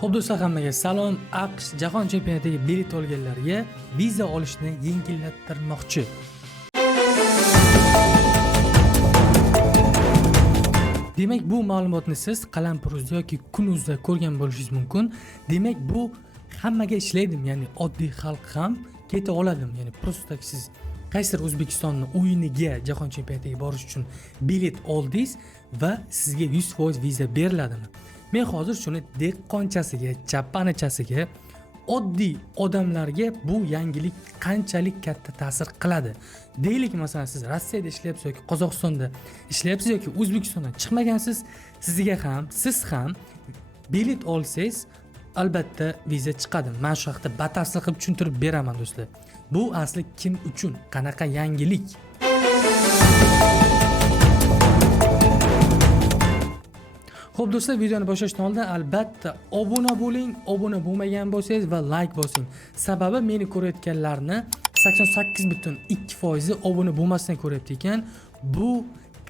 Xo'p do'stlar, hammaga salom. AQSh Jahon chempionatiga bilet olganlarga viza olishni yengillattirmoqchi. Demak, bu ma'lumotni siz Qalampiruzda yoki Kunuzda ko'rgan bo'lishingiz mumkin. Demak, bu hammaga ishlaydi, ya'ni oddiy xalq ham keta oladi. Ya'ni prosta siz qaysidir O'zbekistonning o'yiniga Jahon chempionatiga borish uchun bilet oldingiz va sizga 100% viza beriladimi? Men hozir shuni dehqonchasiga, chapanichasiga, oddiy odamlarga bu yangilik qanchalik katta ta'sir qiladi. Deylik, masalan, siz Rossiyada ishlayapsiz yoki Qozog'istonda ishlayapsiz yoki O'zbekistondan chiqmagansiz, sizga ham, siz ham bilet olsangiz, albatta viza chiqadi. Men shu haqda batafsil qilib tushuntirib beraman do'stlar. Bu asli kim uchun, qanaqa yangilik? Xo'p do'stlar, videoni boshlashdan oldin albatta obuna bo'ling, obuna bo'lmagan bo'lsangiz va like bosing. Sababi meni ko'rayotganlarni 88.2% obuna bo'lmasdan ko'ryapti ekan. Bu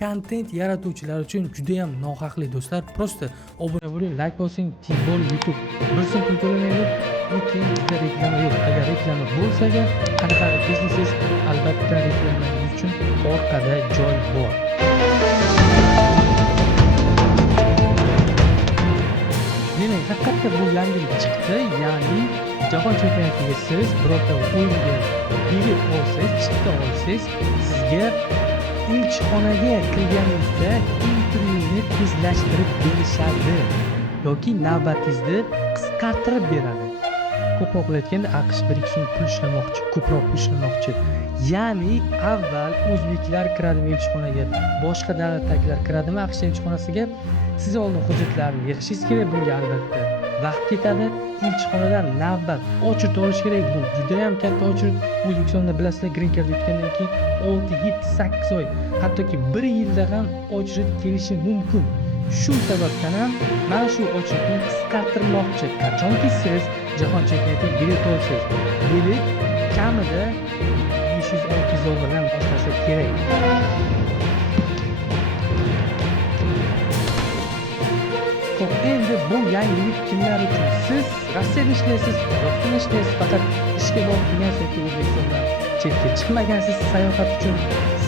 kontent yaratuvchilar uchun juda ham nohaqli do'stlar. Prosta obuna bo'ling, like bosing, timbol YouTube. Bir so'm pul to'lamaydi, lekin bizda reklama yo'q. Agar reklama bo'lsa-ga, qanaqa biznesingiz albatta reklamangiz uchun orqada joy bor. Demak, haqiqatda bu yangilik chiqdi. Ya'ni Jahon chempionatiga siz birorta o'yinga bilet olsangiz, chipta olsangiz, sizga elchixonaga kirganingizda intervyuni tezlashtirib berishadi yoki navbatingizni qisqartirib beradi. Ko'proq aytganda AQSh 1-2 so'm pul ishlamoqchi, ko'proq pul ishlamoqchi. Ya'ni avval o'zbeklar kiradimi elchixonaga, boshqa davlatdagilar kiradimi AQSh elchixonasiga? Siz oldin hujjatlarni yig'ishingiz kerak, bunga albatta vaqt ketadi. Elchixonadan navbat ochirib olish kerak. Bu juda ham katta ochirib. O'zbekistonda bilasizlar, green card yutgandan keyin 6, 7, 8 oy, hattoki 1 yilda ham ochirib kelishi mumkin. Shu sababdan ham mana shu ochirishni qisqartirmoqchi. Qachonki siz Jahon chempionatiga bilet olsangiz, bilet kamida 500-600 dollardan boshlasa kerak. Endi bu yangilik kimlar uchun? Siz Rossiyada ishlaysiz, Qozog'istonda ishlaysiz, faqat ishga borib kelgansiz yoki O'zbekistondan chetga chiqmagansiz sayohat uchun.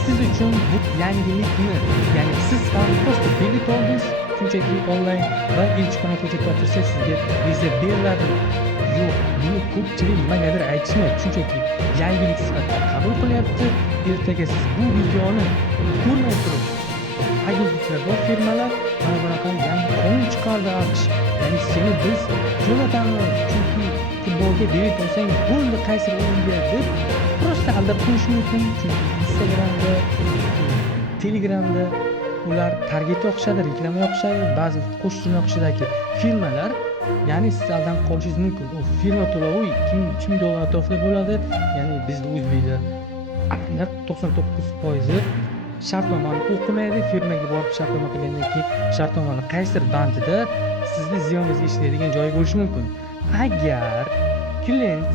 Siz uchun bu yangilikmi? Ya'ni siz ham prosta bilet oldingiz, shunchaki onlayn va elchixona hujjat topshirsangiz sizga viza beriladi. Yo'q, buni ko'pchilik nimagadir aytishmaydi. Shunchaki yangilik sifatida qabul qilyapti. Ertaga siz bu videoni ko'rmay turib, agentliklar va firmalar mana bunaqa yangi qonun chiqardi AQSh. Ya'ni seni biz jo'natamiz, chunki futbolga bilet olsang bo'ldi, qaysi o'yinga deb prosta aldab qo'yish mumkin. Chunki Instagramda, Telegramda ular targetga o'xshadi, reklama o'xshadi, ba'zi qo'shimcha o'xshadagi firmalar, ya'ni siz aldanib qolishingiz mumkin. U firma to'lovi kim dollar atrofida bo'ladi. Ya'ni bizda o'zbeklar 99% shartnomani o'qimaydi. Firmaga borib shartnoma qilgandan keyin shartnomaning qaysidir bandida sizni ziyoningizga ishlaydigan joyi bo'lishi mumkin. Agar klient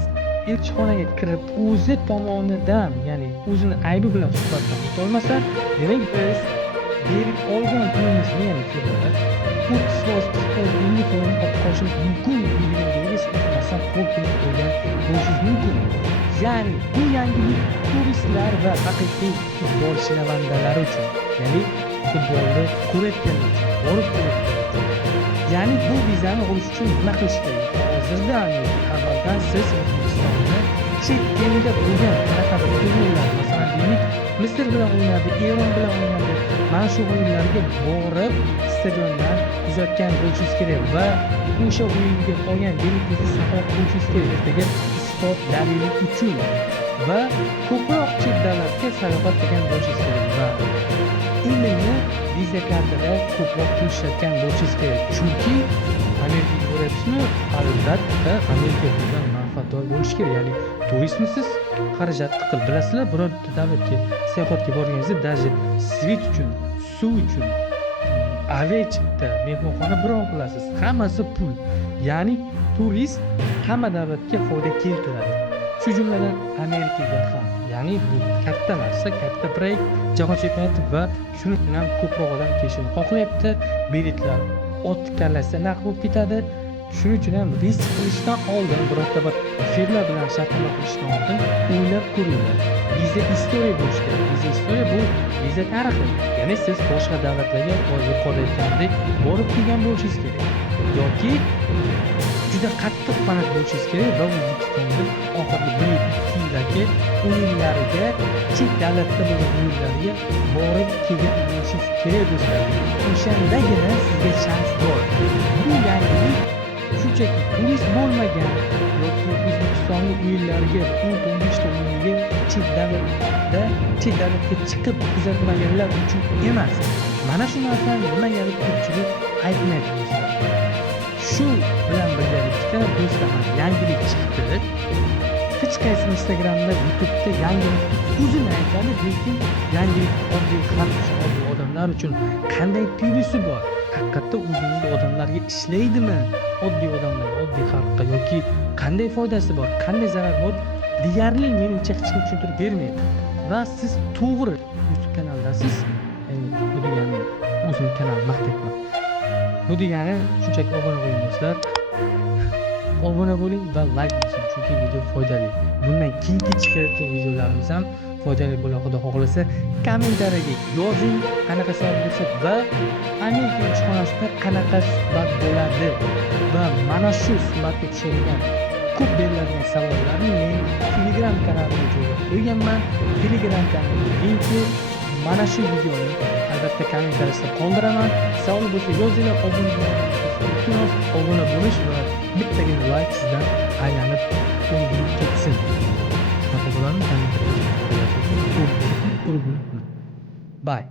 elchixonaga kirib o'zi tomonidan, ya'ni o'zini aybi bilan suhbatdan o'tolmasa, demak biz berib olgan pulimizni, ya'ni firmalar 30% uniform olib qolishingiz mumkin deganligiga istisnosan qo'l qilib qo'ygan bo'lishingiz mumkin. Ya'ni bu yangilik turistlar va haqiqiy futbolchilar uchun, ya'ni futbolni ko'rayotganlar uchun, borib ko'rayotganlar uchun. Ya'ni bu vizani olish uchun nima qilish kerak? Hozirdan yoki avvaldan siz O'zbekistonda chet elda bo'lgan qanaqadir turnirlar, masalan, deylik, Misr bilan o'ynadi, Eron bilan o'ynadi. Mana shu o'yinlarga borib stadiondan kuzatgan bo'lishingiz kerak va o'sha o'yinga olgan biletingizni saqlab qo'yishingiz kerak ertaga isbot dalili uchun va ko'proq chet davlatga sayohat qilgan bo'lishingiz kerak va imonni viza kartada ko'proq pul ishlatgan bo'lishingiz kerak. Chunki Amerikaga boryapsizmi? Albatta Amerika bundan manfaatdor bo'lishi kerak. Ya'ni turistmisiz? Xarajat qilib, bilasizlar, biror davlatga sayohatga borganingizda даже svit uchun, suv uchun, aviachipta, mehmonxona biron qilasiz. Hammasi pul. Ya'ni turist hamma davlatga foyda keltiradi. Shu jumladan Amerikaga ham. Ya'ni bu katta narsa, katta proyekt jahon chempionati va shuning uchun ham ko'proq odam kelishini xohlayapti. Biletlar otib kallasidan narx bo'lib ketadi. Shuning uchun ham risk qilishdan oldin, birorta bir firma bilan shartnoma qilishdan oldin o'ylab ko'ringlar. Viza istoriya bo'lishi kerak. Viza istoriya bu viza tarixi. Ya'ni siz boshqa davlatlarga yuqorida aytgandek borib kelgan bo'lishingiz kerak. Yoki juda qattiq fanat bo'lishingiz kerak va O'zbekistonda oxirgi 1-2 yildagi o'yinlariga, chet davlatda bo'lgan o'yinlarga borib kelgan bo'lishingiz kerak do'stlar. O'shandagina sizga shans bor. Bu yangilik shunchaki turist bo'lmagan yoki O'zbekistonning o'yinlariga 10-15 ta o'yinga chet davlatga chiqib kuzatmaganlar uchun emas. Mana shu narsani nimagadir ko'pchilik aytmaydi do'stlar. Shu bilan birgalikda do'stlar, yangilik chiqdi. Hech qaysi Instagramda, YouTube'da yangilik o'zini aytadi, lekin yangilik oddiy xalq, oddiy odamlar uchun qanday plyusi bor? Haqiqatda o'zingizda odamlarga ishlaydimi? Oddiy odamlarga, oddiy xalqqa yoki qanday foydasi bor, qanday zarar bor? Deyarli menimcha hech kim tushuntirib bermaydi. Va siz to'g'ri YouTube kanaldasiz. Bu degani o'zim kanal maqtayapman. Bu degani shunchaki obuna bo'ling do'stlar. Obuna bo'ling va like bosing, chunki video foydali. Bundan keyingi chiqayotgan videolarimiz ham foydali bo'la Xudo xohlasa. Kommentariyaga yozing, qanaqa savol bo'lsa va Amerika elchixonasida qanaqa suhbat bo'ladi va mana shu suhbatga tushadigan ko'p beriladigan savollarni men Telegram kanalimga joylab qo'yganman. Telegram kanalimning linki mana shu videoni albatta kommentariyada qoldiraman. Savol bo'lsa yozinglar, obuna bo'lish va bittagina like sizdan aylanib o'ldirib ketsin. Shunaqa bo'ladimi? Bye.